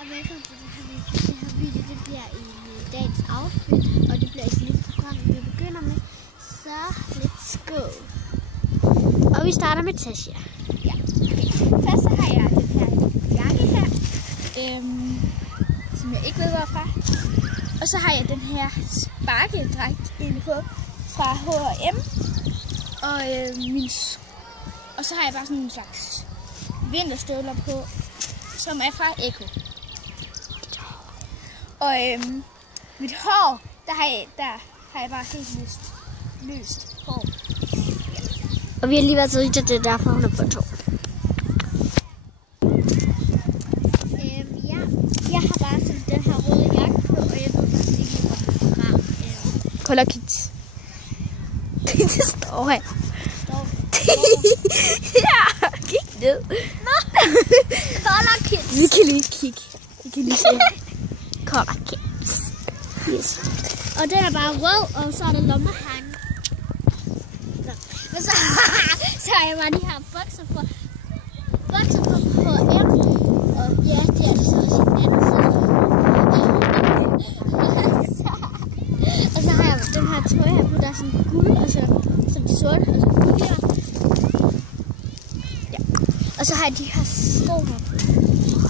og velkommen til den her video. Det her video det bliver i dagens outfit, og det bliver et lille program, vi begynder med. Så let's go. Og vi starter med Tasha. Ja, okay. Først så har jeg den her jakke her, som jeg ikke ved hvorfra. Og så har jeg den her sparkedragt inde på fra H&M. Og så har jeg bare sådan en slags vinterstøvler på, som er fra Eko. Og mit hår, der har jeg bare helt løst hår. Og vi har lige været til Rita, det er derfor hun er på tog. Ja, jeg har bare sådan den her røde jakke på, og jeg ved faktisk ikke, hvor den er fra. Color Kids. Det står her. Ja, kig ned. Color Kids. Vi kan lige kigge. Vi kan lige se her. Color Kids. Yes. Og den er bare rød, og så er der lommehang. Men så har jeg bare de her bukser på H&M. Og ja, det er så også en anden side. Og så har jeg den her trøje her på, der er sådan guld, og så sådan sort, og så guld her. Ja. Og så har jeg de her sko her på,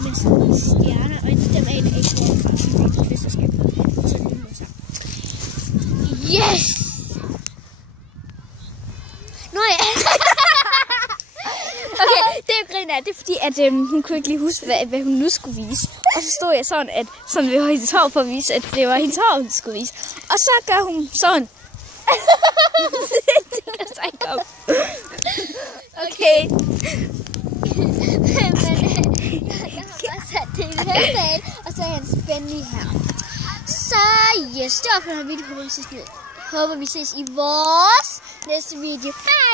med sådan nogle stjerner, og dem er jeg ikke glad for, sådan et fæsterskab. Så lige nu så. Yes! Nå ja. Okay, det er jo griner, det er fordi, at hun kunne ikke lige huske, hvad hun nu skulle vise. Og så stod jeg sådan, at sådan ved hendes hår for at vise, at det var hendes hår, hun skulle vise. Og så gør hun sådan. Det kan så ikke komme. Okay. Jeg har bare sat det i højtale, og så er jeg en spændende her. Så yes, det var for den her video. Håber vi ses i vores næste video. Hej!